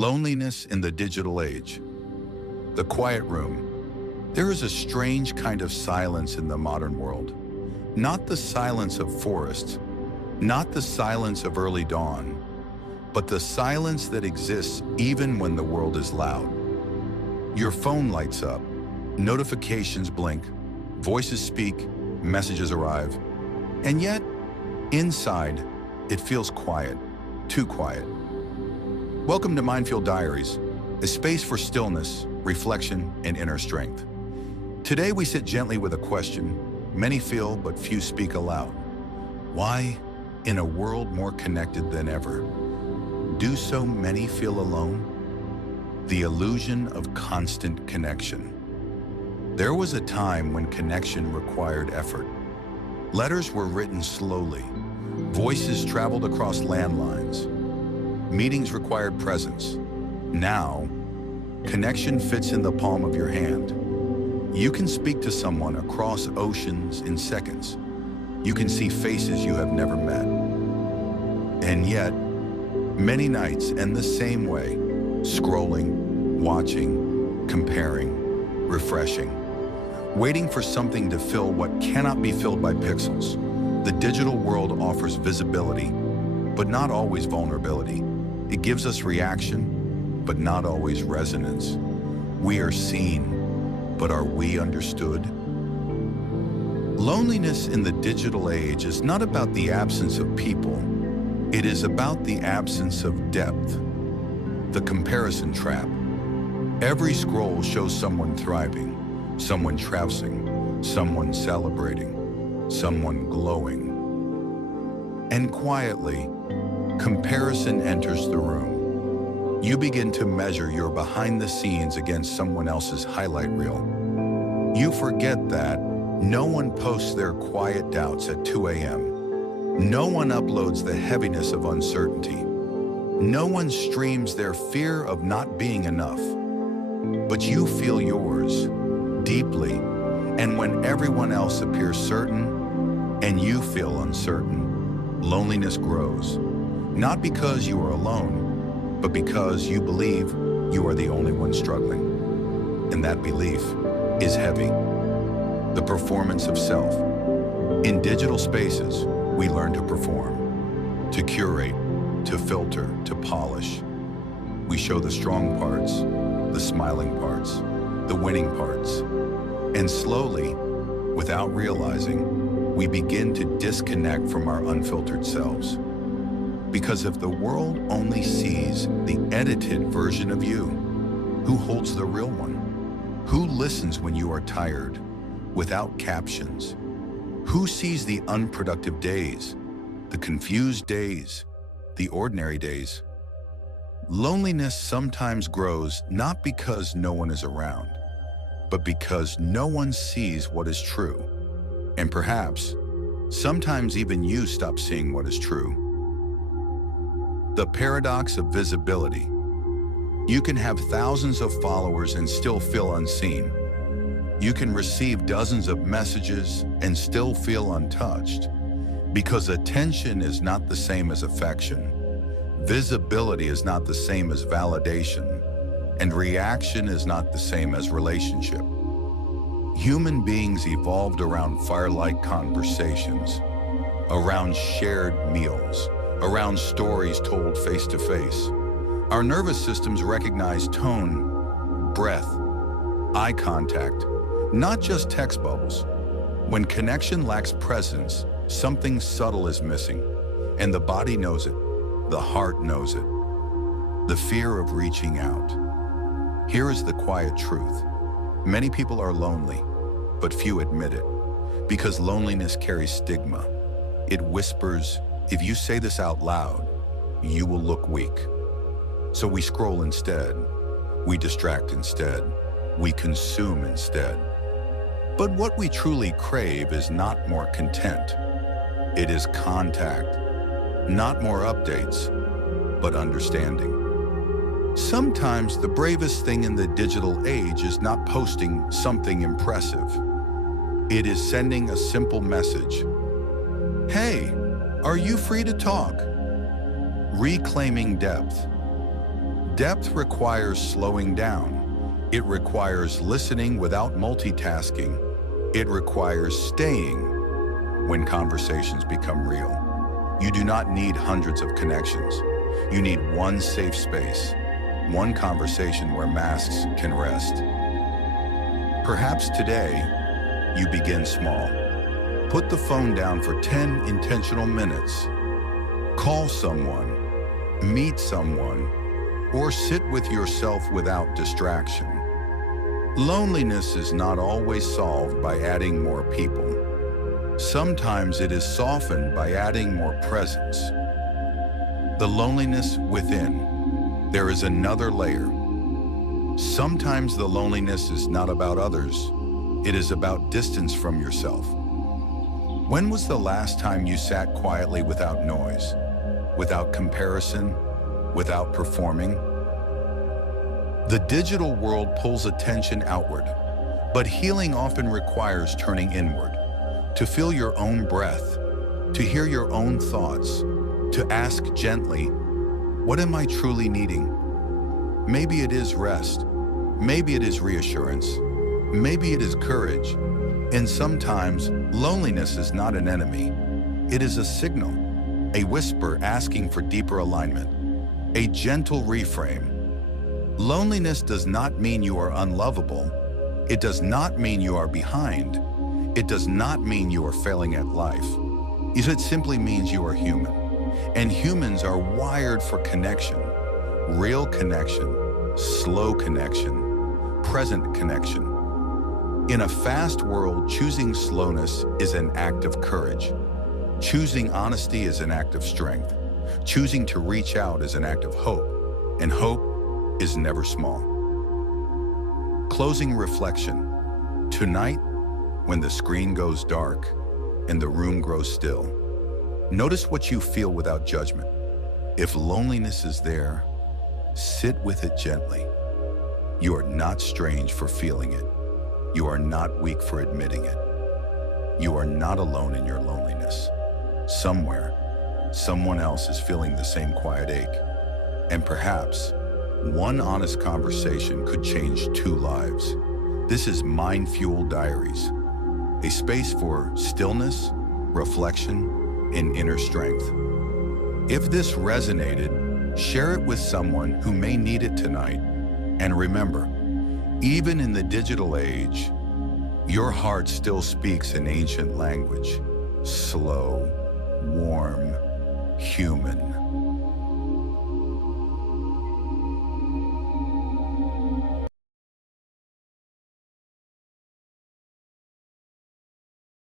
Loneliness in the digital age. The quiet room. There is a strange kind of silence in the modern world. Not the silence of forests, not the silence of early dawn, but the silence that exists even when the world is loud. Your phone lights up, notifications blink, voices speak, messages arrive, and yet, inside, it feels quiet, too quiet. Welcome to MindFuel Diaries, a space for stillness, reflection, and inner strength. Today we sit gently with a question many feel but few speak aloud. Why, in a world more connected than ever, do so many feel alone? The illusion of constant connection. There was a time when connection required effort. Letters were written slowly. Voices traveled across landlines. Meetings required presence. Now, connection fits in the palm of your hand. You can speak to someone across oceans in seconds. You can see faces you have never met. And yet, many nights end the same way, scrolling, watching, comparing, refreshing, waiting for something to fill what cannot be filled by pixels. The digital world offers visibility, but not always vulnerability. It gives us reaction, but not always resonance. We are seen, but are we understood? Loneliness in the digital age is not about the absence of people. It is about the absence of depth. The comparison trap. Every scroll shows someone thriving, someone traversing, someone celebrating, someone glowing. And quietly, comparison enters the room. You begin to measure your behind the scenes against someone else's highlight reel. You forget that no one posts their quiet doubts at 2 a.m. No one uploads the heaviness of uncertainty. No one streams their fear of not being enough. But you feel yours, deeply, and when everyone else appears certain, and you feel uncertain, loneliness grows. Not because you are alone, but because you believe you are the only one struggling. And that belief is heavy. The performance of self. In digital spaces, we learn to perform, to curate, to filter, to polish. We show the strong parts, the smiling parts, the winning parts. And slowly, without realizing, we begin to disconnect from our unfiltered selves. Because if the world only sees the edited version of you, who holds the real one? Who listens when you are tired, without captions? Who sees the unproductive days, the confused days, the ordinary days? Loneliness sometimes grows not because no one is around, but because no one sees what is true. And perhaps, sometimes even you stop seeing what is true. The paradox of visibility. You can have thousands of followers and still feel unseen. You can receive dozens of messages and still feel untouched, because attention is not the same as affection. Visibility is not the same as validation, and reaction is not the same as relationship. Human beings evolved around firelight conversations, around shared meals, around stories told face to face. Our nervous systems recognize tone, breath, eye contact, not just text bubbles. When connection lacks presence, something subtle is missing, and the body knows it, the heart knows it. The fear of reaching out. Here is the quiet truth. Many people are lonely, but few admit it, because loneliness carries stigma. It whispers, if you say this out loud, you will look weak. So we scroll instead, we distract instead, we consume instead. But what we truly crave is not more content. It is contact, not more updates, but understanding. Sometimes the bravest thing in the digital age is not posting something impressive. It is sending a simple message. Hey, are you free to talk? Reclaiming depth. Depth requires slowing down. It requires listening without multitasking. It requires staying when conversations become real. You do not need hundreds of connections. You need one safe space, one conversation where masks can rest. Perhaps today, you begin small. Put the phone down for 10 intentional minutes. Call someone, meet someone, or sit with yourself without distraction. Loneliness is not always solved by adding more people. Sometimes it is softened by adding more presence. The loneliness within. There is another layer. Sometimes the loneliness is not about others. It is about distance from yourself. When was the last time you sat quietly without noise, without comparison, without performing? The digital world pulls attention outward, but healing often requires turning inward, to feel your own breath, to hear your own thoughts, to ask gently, what am I truly needing? Maybe it is rest, maybe it is reassurance, maybe it is courage, and sometimes loneliness is not an enemy. It is a signal, a whisper asking for deeper alignment, a gentle reframe. Loneliness does not mean you are unlovable. It does not mean you are behind. It does not mean you are failing at life. It simply means you are human. And humans are wired for connection. Real connection, slow connection, present connection. In a fast world, choosing slowness is an act of courage. Choosing honesty is an act of strength. Choosing to reach out is an act of hope. And hope is never small. Closing reflection. Tonight, when the screen goes dark and the room grows still, notice what you feel without judgment. If loneliness is there, sit with it gently. You are not strange for feeling it. You are not weak for admitting it. You are not alone in your loneliness. Somewhere, someone else is feeling the same quiet ache. And perhaps, one honest conversation could change 2 lives. This is MindFuel Diaries, a space for stillness, reflection, and inner strength. If this resonated, share it with someone who may need it tonight. And remember, even in the digital age, your heart still speaks an ancient language, slow, warm, human.